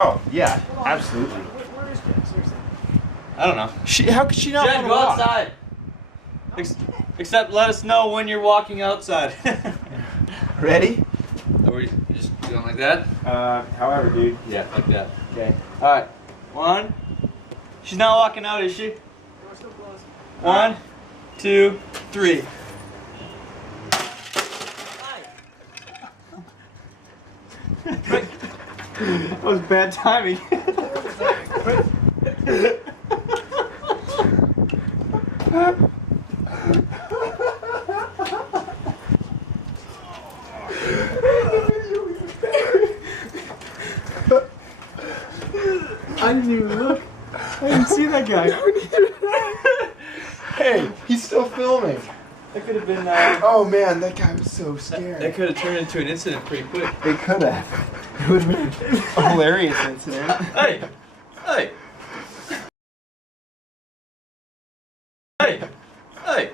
Oh, yeah, absolutely. Where is Jen? Seriously. I don't know. How could she not Jen, want go to walk? outside. Except let us know when you're walking outside. Ready? Are we just going like that? However, dude. Yeah, like that. Okay. Alright. 1. She's not walking out, is she? We're still close. 1, 2, 3. That was bad timing. I didn't even look. I didn't see that guy. Hey, he's still filming. That could have been, Oh man, that guy was so scared. that could have turned into an incident pretty quick. It could have. It would have been a hilarious incident. Hey! Hey! Hey! Hey!